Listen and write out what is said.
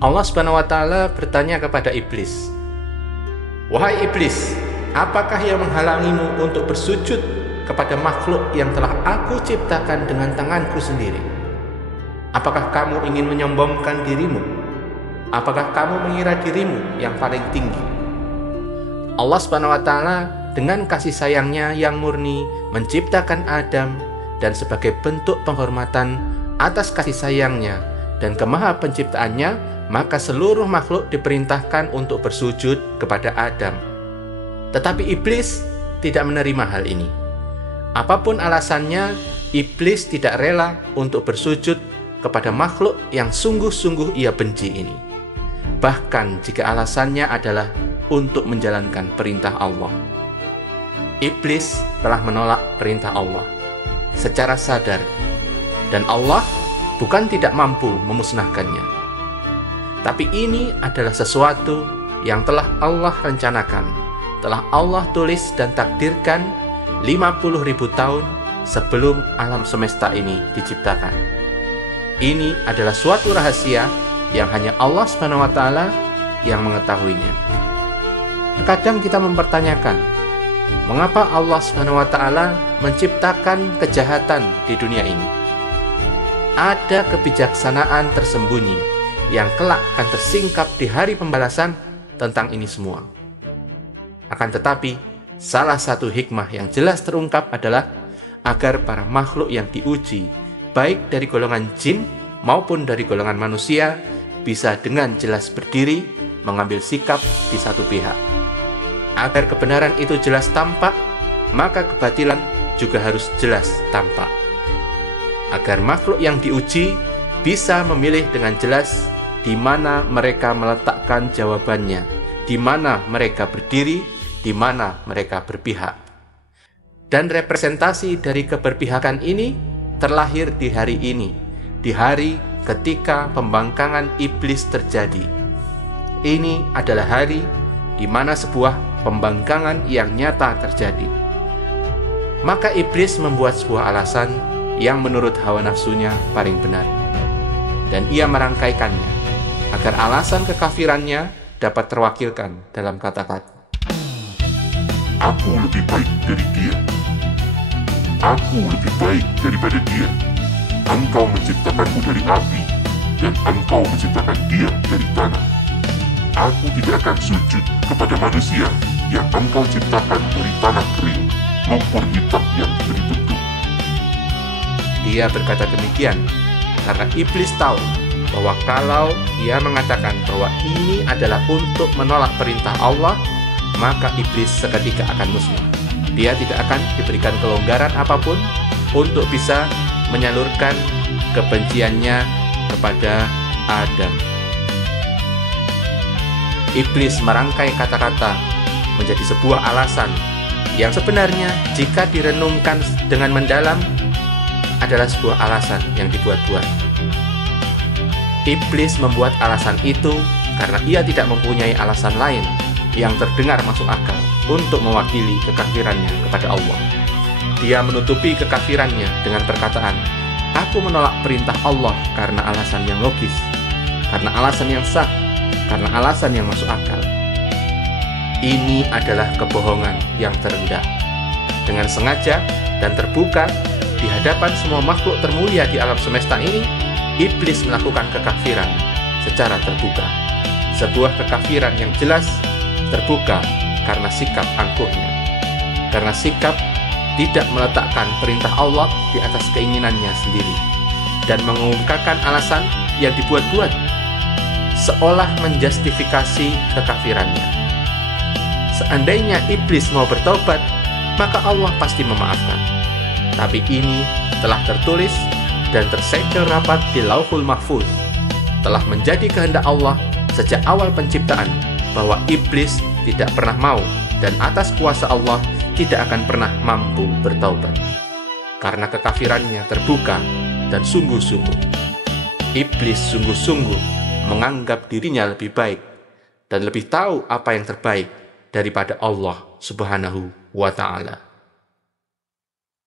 Allah Subhanahu wa Ta'ala bertanya kepada iblis, "Wahai iblis, apakah yang menghalangimu untuk bersujud kepada makhluk yang telah aku ciptakan dengan tanganku sendiri? Apakah kamu ingin menyombongkan dirimu? Apakah kamu mengira dirimu yang paling tinggi?" Allah Subhanahu wa Ta'ala dengan kasih sayangnya yang murni menciptakan Adam, dan sebagai bentuk penghormatan atas kasih sayangnya dan kemaha penciptaannya, maka seluruh makhluk diperintahkan untuk bersujud kepada Adam. Tetapi iblis tidak menerima hal ini. Apapun alasannya, iblis tidak rela untuk bersujud kepada makhluk yang sungguh-sungguh ia benci ini. Bahkan jika alasannya adalah untuk menjalankan perintah Allah. Iblis telah menolak perintah Allah secara sadar, dan Allah bukan tidak mampu memusnahkannya. Tapi ini adalah sesuatu yang telah Allah rencanakan, telah Allah tulis dan takdirkan 50.000 tahun sebelum alam semesta ini diciptakan. Ini adalah suatu rahasia yang hanya Allah Subhanahu wa Ta'ala yang mengetahuinya. Kadang kita mempertanyakan, mengapa Allah Subhanahu wa Ta'ala menciptakan kejahatan di dunia ini? Ada kebijaksanaan tersembunyi yang kelak akan tersingkap di hari pembalasan tentang ini semua. Akan tetapi, salah satu hikmah yang jelas terungkap adalah agar para makhluk yang diuji, baik dari golongan jin maupun dari golongan manusia, bisa dengan jelas berdiri mengambil sikap di satu pihak. Agar kebenaran itu jelas tampak, maka kebatilan juga harus jelas tampak. Agar makhluk yang diuji bisa memilih dengan jelas di mana mereka meletakkan jawabannya, di mana mereka berdiri, di mana mereka berpihak. Dan representasi dari keberpihakan ini terlahir di hari ini, di hari ketika pembangkangan iblis terjadi. Ini adalah hari di mana sebuah pembangkangan yang nyata terjadi. Maka iblis membuat sebuah alasan yang menurut hawa nafsunya paling benar, dan ia merangkaikannya agar alasan kekafirannya dapat terwakilkan dalam kata-kata, "Aku lebih baik dari dia. Aku lebih baik daripada dia. Engkau menciptakanku dari api, dan engkau menciptakan dia dari tanah. Aku tidak akan sujud kepada manusia yang engkau ciptakan dari tanah kering, lumpur hitam yang diberi bentuk." Dia berkata demikian karena iblis tahu bahwa kalau ia mengatakan bahwa ini adalah untuk menolak perintah Allah, maka iblis seketika akan musnah. Dia tidak akan diberikan kelonggaran apapun untuk bisa menyalurkan kebenciannya kepada Adam. Iblis merangkai kata-kata menjadi sebuah alasan yang sebenarnya jika direnungkan dengan mendalam adalah sebuah alasan yang dibuat-buat. Iblis membuat alasan itu karena ia tidak mempunyai alasan lain yang terdengar masuk akal untuk mewakili kekafirannya kepada Allah. Dia menutupi kekafirannya dengan perkataan, "Aku menolak perintah Allah karena alasan yang logis, karena alasan yang sah, karena alasan yang masuk akal." Ini adalah kebohongan yang terendah. Dengan sengaja dan terbuka di hadapan semua makhluk termulia di alam semesta ini, iblis melakukan kekafiran secara terbuka. Sebuah kekafiran yang jelas terbuka karena sikap angkuhnya, karena sikap tidak meletakkan perintah Allah di atas keinginannya sendiri, dan mengungkapkan alasan yang dibuat-buat seolah menjustifikasi kekafirannya. Seandainya iblis mau bertobat, maka Allah pasti memaafkan. Tapi ini telah tertulis dan tersegel rapat di Lauhul Mahfuz. Telah menjadi kehendak Allah sejak awal penciptaan bahwa iblis tidak pernah mau dan atas kuasa Allah tidak akan pernah mampu bertaubat. Karena kekafirannya terbuka dan sungguh-sungguh. Iblis sungguh-sungguh menganggap dirinya lebih baik dan lebih tahu apa yang terbaik daripada Allah Subhanahu wa Ta'ala.